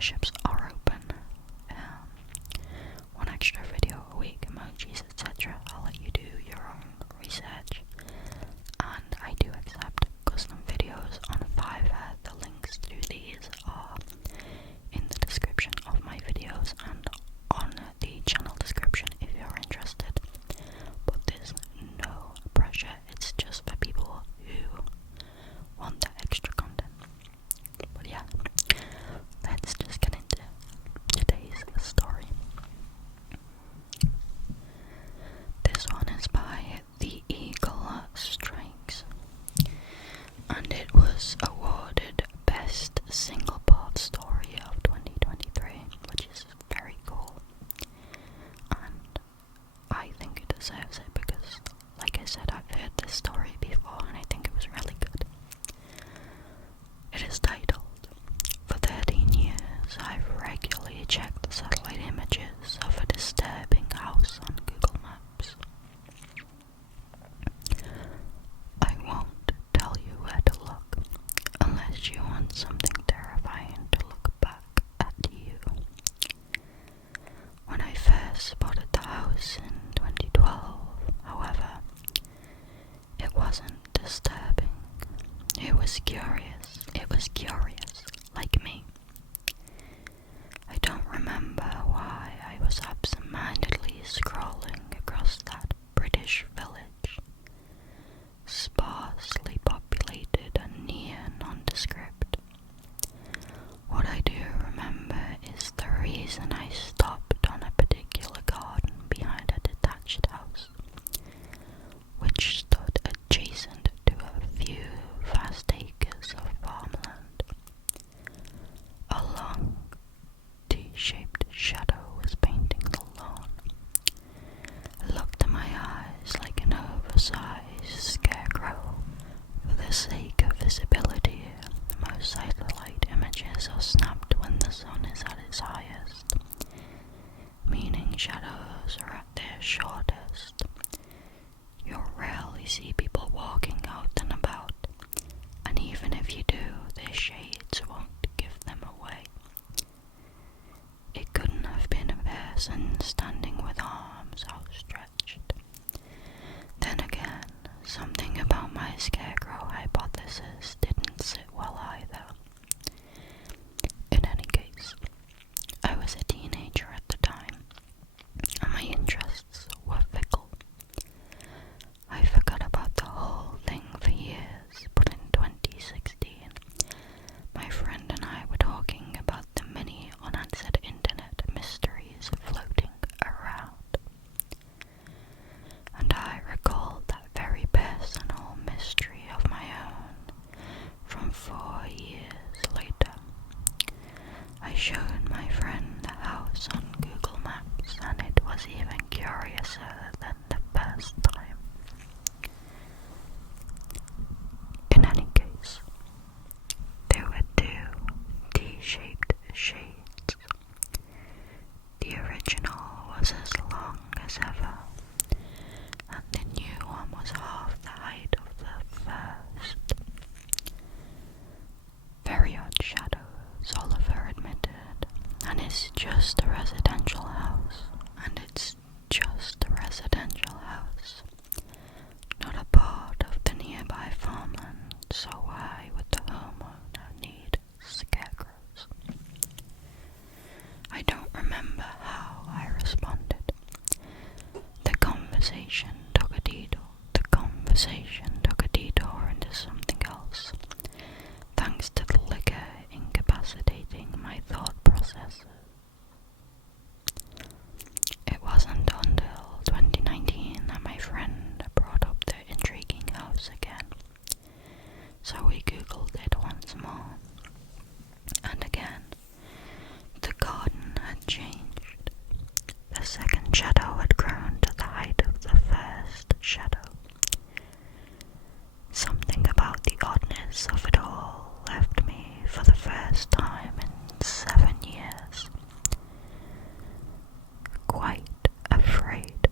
memberships are open. One extra video a week, emojis, etc. I'll let you do your own research. And I do accept custom videos on Fiverr. The links to these are in the description of my videos and on the channel description if you're interested. But there's no pressure, it's just for people who want that extra content. But yeah, let's just get into today's story. This one is by The Eagle Strikes, and it was awarded Best Single Part Story of 2023, which is very cool, and I think it deserves it because, like I said, I've heard this story before and I think it was really good. It is titled, "For 13 years I've regularly checked the satellite images of a disturbing house on Google Maps. I won't tell you where to look unless you want something terrifying to look back at you. When I first spotted the house in 2012, however, it wasn't disturbing. It was curious. Like me. I don't remember why I was absent-mindedly scrolling across that British village, sparsely populated and near nondescript. What I do remember is the reason I stopped on a particular garden behind a detached house, which stood adjacent to a few vast acres of farmland. A long, T-shaped shadow was painting the lawn. It looked in my eyes like an oversized scarecrow. For the sake of visibility, most satellite images are snapped when the sun is at its highest, meaning shadows are at their shortest. You'll rarely see people walking out and about, and even if you do, their shades won't give them away. It couldn't have been a person standing with arms outstretched. Then again, something about my scarecrow hypothesis didn't sit well either. In any case, I was a teenager at the time, and my interests were fickle. I forgot about the whole thing for years, but in 2016, my friend and I were talking about the many unanswered internet mysteries floating around. And I recalled that very personal mystery of my own from 4 years later. I showed my friend the house on Google Maps, and it was even curiouser than the first time. In any case, there were 2 T-shaped shades. The original was as long as ever, and the new one was half the height of the first. Very odd shadows, Oliver admitted, and it's just a residential house, and it's just a residential house, not a part of the nearby farmland, so why would the homeowner need scarecrows? I don't remember how I responded. The conversation took a detour into something else, thanks to the liquor incapacitating my thought processes. It wasn't until 2019 that my friend brought up the intriguing house again, so we googled it once more, and again. The garden had changed. The second shadow had grown to the height of the first shadow. Something about the oddness of it all left me for the first time in 7 years. Quite afraid.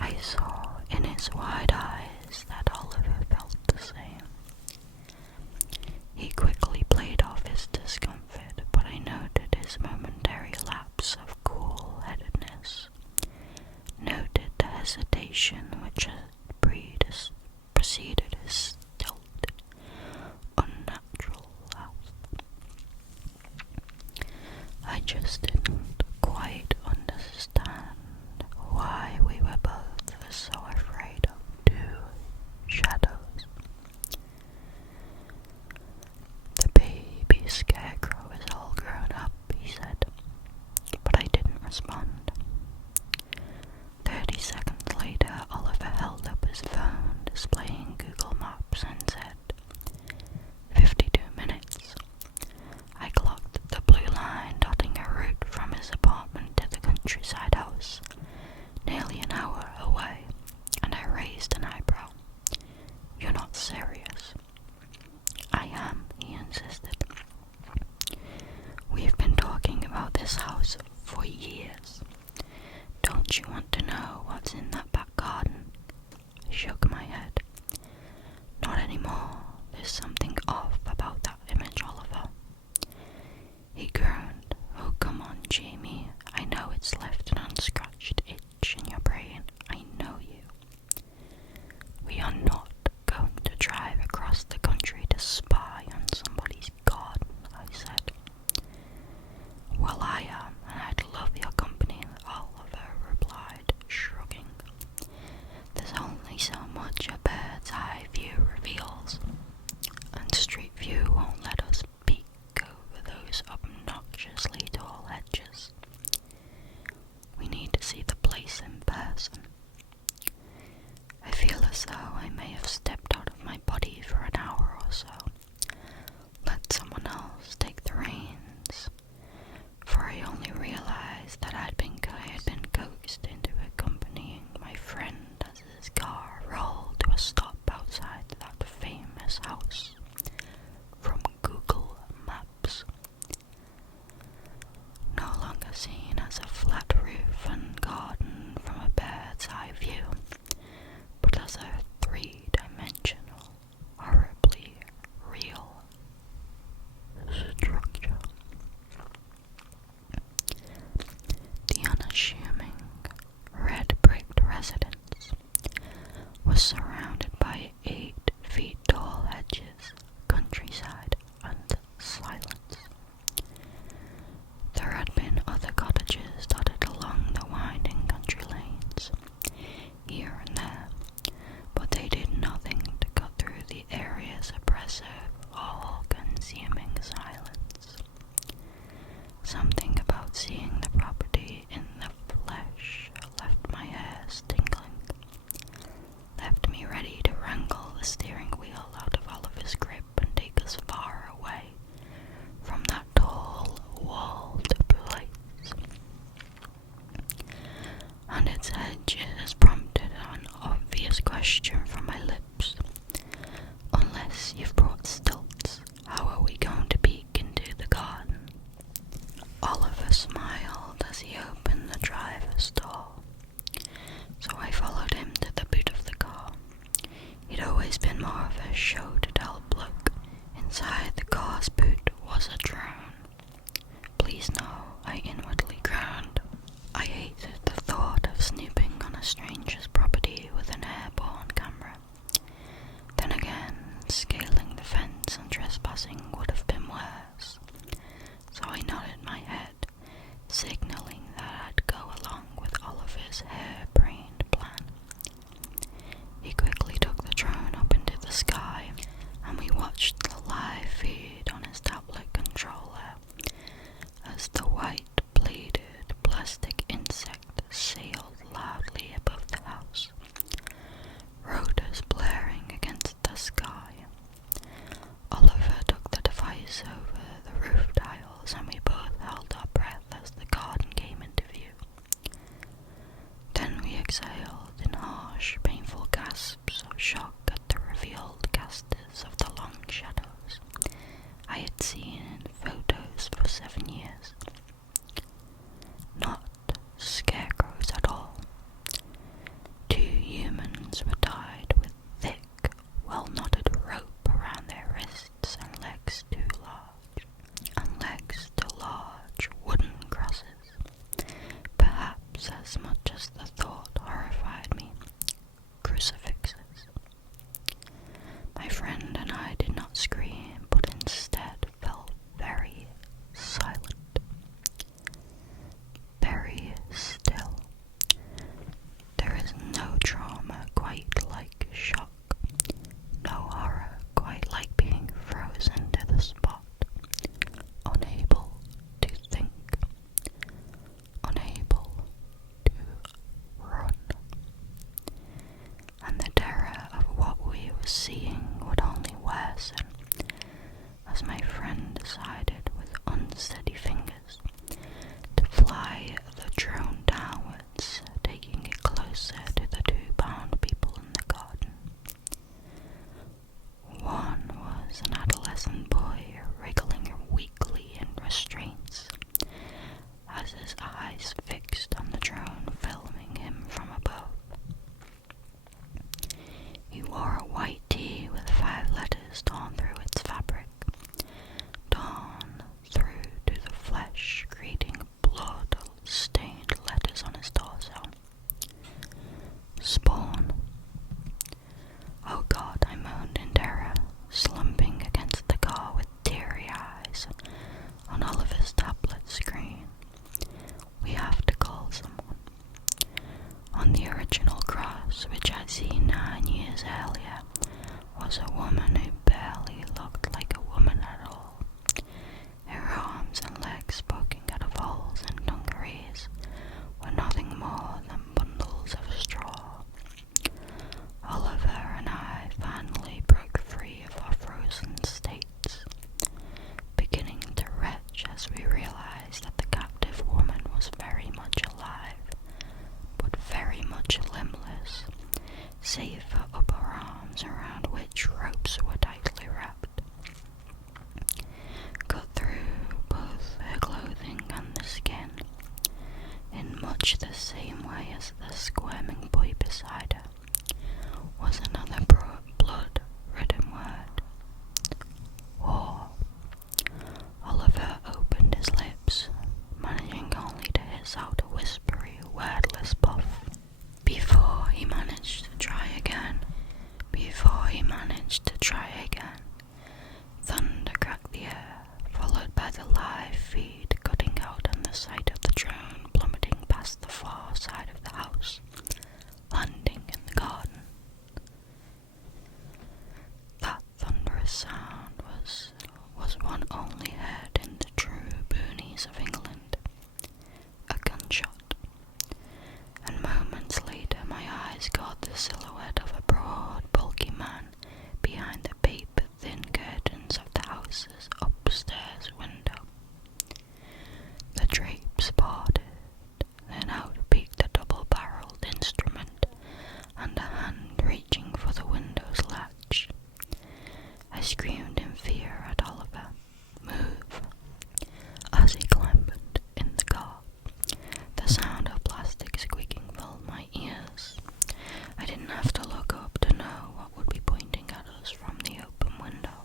I saw in his wide eyes that Oliver felt the same. He quickly played just didn't quite understand why we were both so afraid of two shadows. The baby scarecrow is all grown up, he said, but I didn't respond. 30 seconds later, Oliver held up his phone, displaying Google Maps, and said, 52 minutes. I clocked the blue line dotting a route from his apartment to the countryside house, nearly an hour away, and I raised an eyebrow. You're not serious? I am, he insisted. We've been talking about this house for years. Don't you want to know what's in that back garden? I shook my head. Not anymore. There's something off about that image, Oliver. He groaned. Oh, come on, Jamie. I know it's left an unscratched itch in your brain. I know you. We are not going to drive across the country to spy on somebody's garden, I said. Well, I am, and I'd love your company, Oliver replied, shrugging. There's only so much a bird's eye view reveals, and street view won't let us peek over those obnoxiously tall hedges. We need to see the place in person. I feel as though I may have stepped out of my body for an hour or so. Let someone else take the reins. For I only realized that I'd been coaxed into accompanying my friend as his car rolled to a stop outside that famous house from Google Maps. No longer seen as a flat roof and garden from a bird's eye view, but as a three-dimensional, horribly real structure. The unassuming, red-bricked residence was surrounded by 8 feet tall hedges, countryside, and silence. There had been other cottages dotted along the winding country lanes, here and there, but they did nothing to cut through the area's oppressive, all-consuming silence. Something about seeing the property in the flesh left my hairs tingling, left me ready to wrangle the steering wheel out of Oliver's grip and take us far away from that tall, walled place. And its edges prompted an obvious question from my lips. Unless you've brought stilts, how are we going to peek into the garden? Oliver smiled as he opened the driver's door, so I followed him to the boot of the car. He'd always been more of a show-to-tell bloke. Inside the car's boot was a drone. Please no, I inwardly groaned. I hated the thought of snooping on a stranger's property with an airborne camera. Then again, scaling the fence and trespassing would have been worse. So I nodded my head, signaling that I'd go along with Oliver's hair-brained plan. He quickly took the drone up into the sky, was one only heard in the true boonies of England. A gunshot. And moments later my eyes caught the silhouette of a broad, bulky man behind the paper-thin curtains of the house's upstairs window. The drapes parted, then out peeked a double-barreled instrument and a hand reaching for the window's latch. I screamed in fear at Oliver. "Move!" as he clambered in the car. The sound of plastic squeaking filled my ears. I didn't have to look up to know what would be pointing at us from the open window.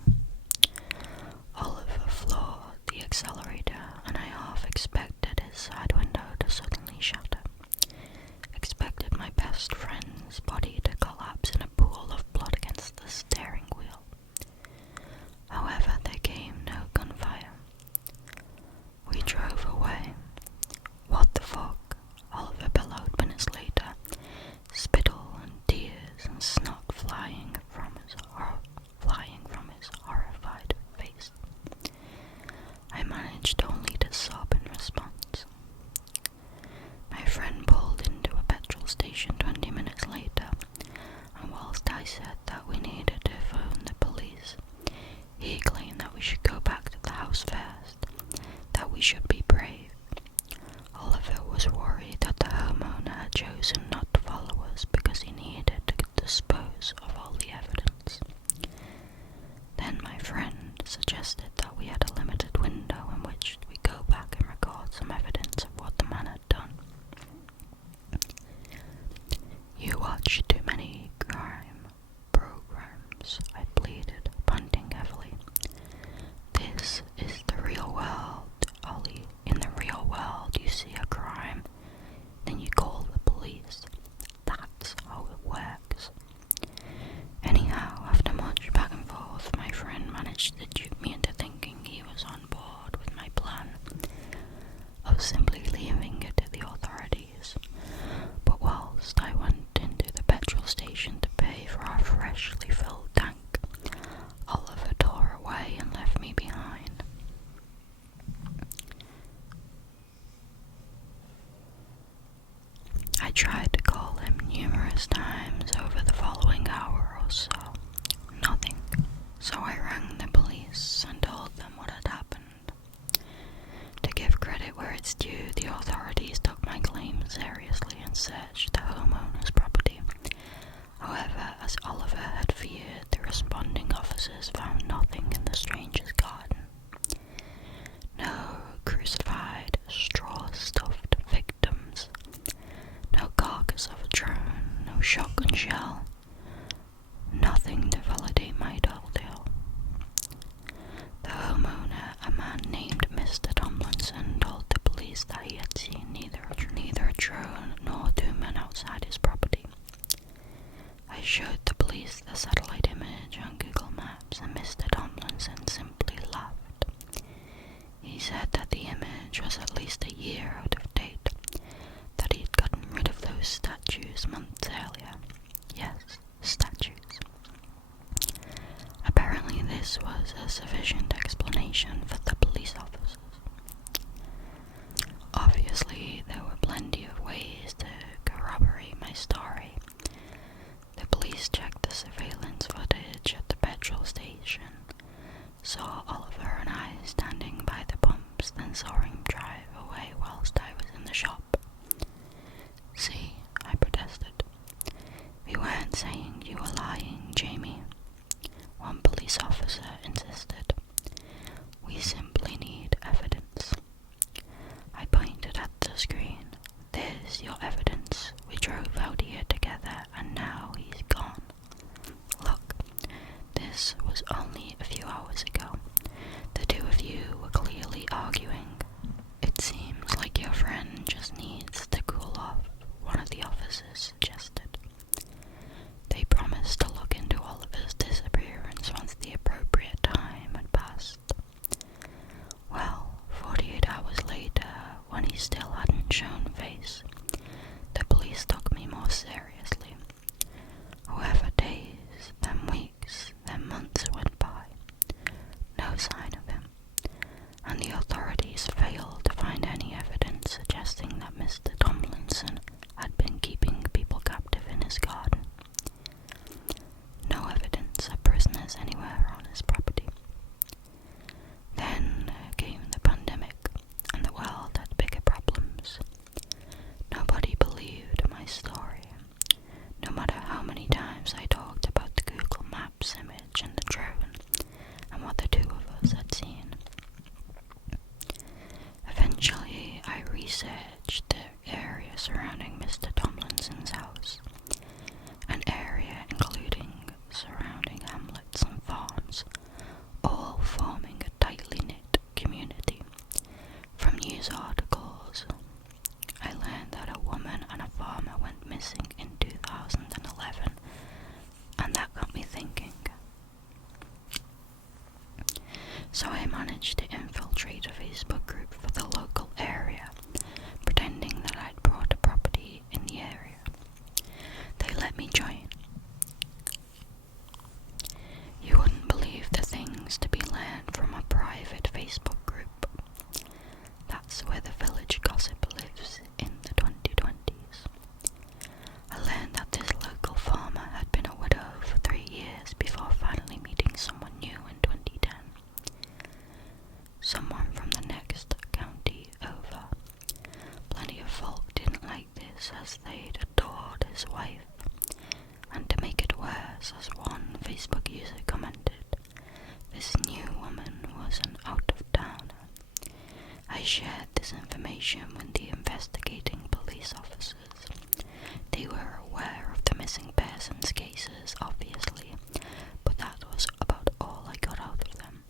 Oliver floored the accelerator, and I half expected his side window to suddenly shatter. Expected my best friend's body to collapse in a pool of blood against the steering wheel. However, there came no gunfire. We drove away. "What the fuck?" Oliver bellowed minutes later, spittle and tears and snot flying from his horrified face. I managed only to sob in response. My friend pulled into a petrol station 20 minutes later, and whilst I said that we needed to phone the police, he claimed that we should go back to the house first, that we should be brave. Oliver was worried that the homeowner had chosen not to follow us because he needed to dispose of all the evidence. Then my friend suggested that we had a limited window in which we go back and record some evidence of what the man had done. "You watch too many crime programs," I pleaded, panting heavily. "This is the real world, Ollie. In the real world, you see a crime, then you call the police. That's how it works." Anyhow, after much back and forth, my friend managed to dupe me into thinking he was on board with my plan of simply leaving it to the authorities. But whilst I went into the petrol station to pay for our freshly filled tank, Oliver tore away and left me behind. I tried to call him numerous times over the following hour or so. Nothing. So I rang the police and told them what had happened. To give credit where it's due, the authorities took my claim seriously and searched the homeowner's property. However, as Oliver had feared, the responding officers found nothing in the stranger's garden. No crucified, straw-stuffed victims. No carcass of a drone, no shotgun shell. Nothing to validate my tale. The homeowner, a man named Mr. Tomlinson, told the police that he had seen neither a drone nor two men outside his property. I showed the police the satellite image on Google Maps, and Mr. Tomlinson simply laughed. He said that the image was at least a year out of date, that he'd gotten rid of those statues months earlier. Yes, statues. Apparently this was a sufficient explanation for the police officers. Obviously, there were plenty of ways to corroborate my story. The police checked the surveillance footage at the petrol station, saw Oliver and I standing by the pumps, then saw him drive away whilst I was in the shop. "See," I protested. "We weren't saying you were lying, Jamie," one police officer insisted. "We simply need evidence." I pointed at the screen. "There's your evidence. We drove out here together and now he's gone. Look, this was only a few hours ago. The two of you were clearly arguing. It seems like your friend just needs to cool off," one of the officers suggested. They promised to look into Oliver's disappearance once the appropriate sign of him, and the authorities failed to find any evidence suggesting that Mr. Tomlinson had been keeping people captive in his garden. No evidence of prisoners anywhere on his property. Then came the pandemic, and the world had bigger problems. Nobody believed my story, no matter how many times I talked about the Google Maps image and the drone, and what the two of us had seen. Eventually, I researched the area surrounding Mr. Tomlinson's house, an area including surrounding hamlets and farms, all forming a tightly knit community. From news articles, I learned that a woman and a farmer went missing in 2011, and that got me thinking. So I managed to infiltrate a Facebook group for the local area, pretending that I'd bought a property in the area. They let me join. You wouldn't believe the things to be learned from a private Facebook group. That's where the village gossip lives in the 2020s. I learned that this local farmer had been a widow for 3 years before finally meeting someone new in 2010. Someone from the next county over. Plenty of folk didn't like this as they'd adored his wife. And to make it worse, as one Facebook user commented, this new woman was an out-of-towner. I shared this information with the investigating police officers. They were aware of the missing persons cases, obviously, but that was about all I got out of them.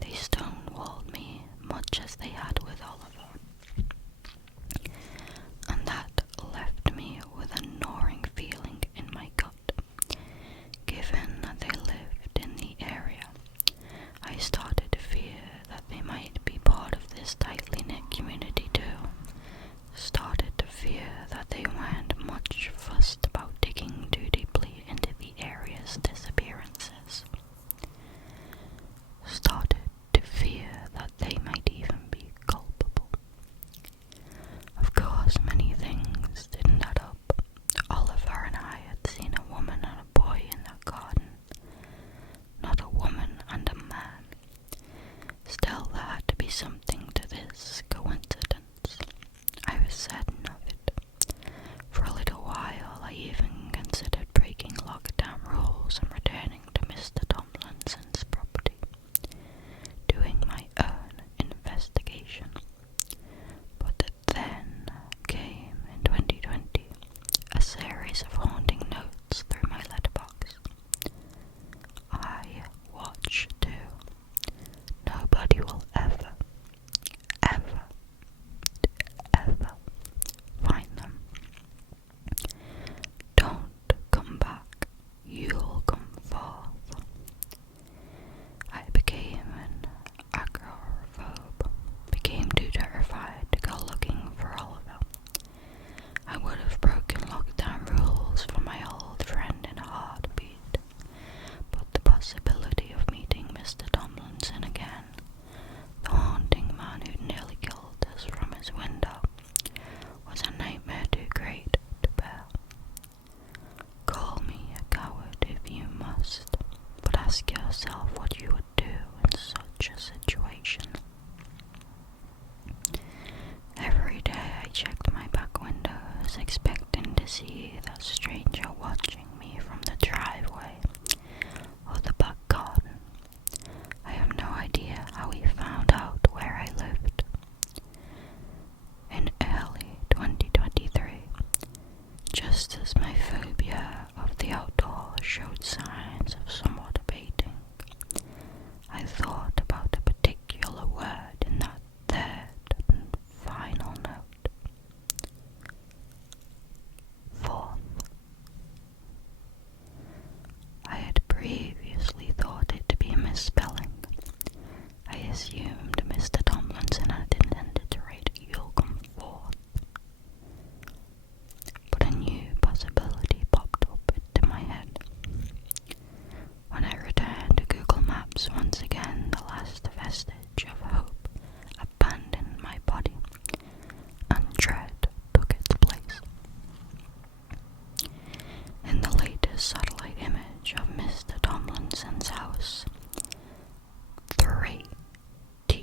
They stonewalled me, much as they had with Oliver. And that left me with a gnawing feeling in my gut. Given that they lived in the area, I started to fear that they might be part of this tightly knit community too. Started to fear that they weren't much fussed about digging too deeply into the area's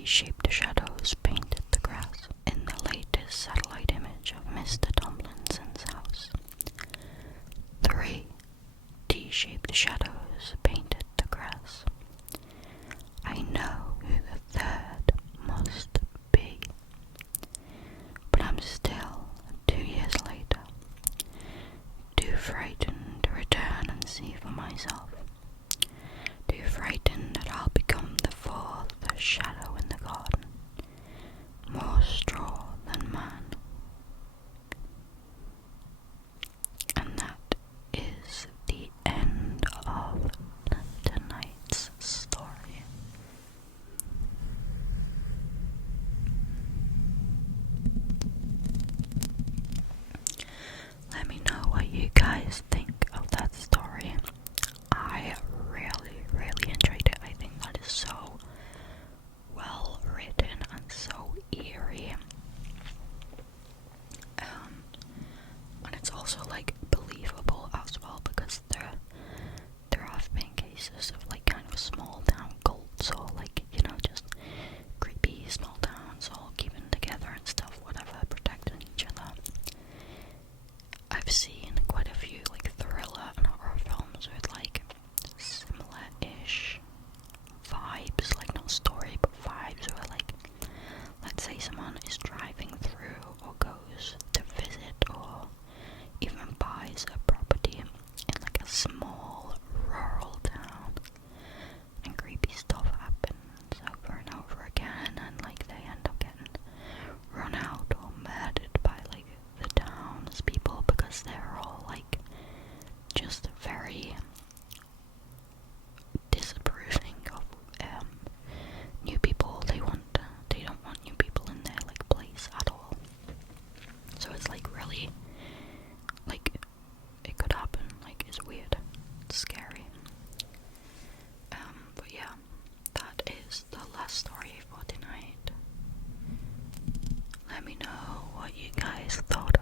T-shaped shadows painted the grass. In the latest satellite image of Mr. Tomlinson's house, 3 T-shaped shadows painted the grass. I know who the third must be, but I'm still, 2 years later, too frightened to return and see for myself. Too frightened that I'll become the 4th shadow in the garden, more straw than man. And that is the end of tonight's story. Let me know what you guys think of that story. I really enjoyed it. I think that is so well written and so eerie. And it's also like believable as well, because there have been cases of like kind of small town cults, or like, you know, just creepy small towns all keeping together and stuff, whatever, protecting each other. I've seen quite a few like thriller and horror films with like similar-ish vibes, like not story but vibes, where like, let's say someone is driving through or goes to visit or even buys a property in like a small rural town, and creepy stuff happens over and over again, and like they end up getting run out or murdered by like the townspeople because they're all like just very disapproving of new people. They don't want new people in their like place at all. So it's like really, like, it could happen. Like, it's weird, it's scary. But yeah, that is the last story for tonight. Let me know what you guys thought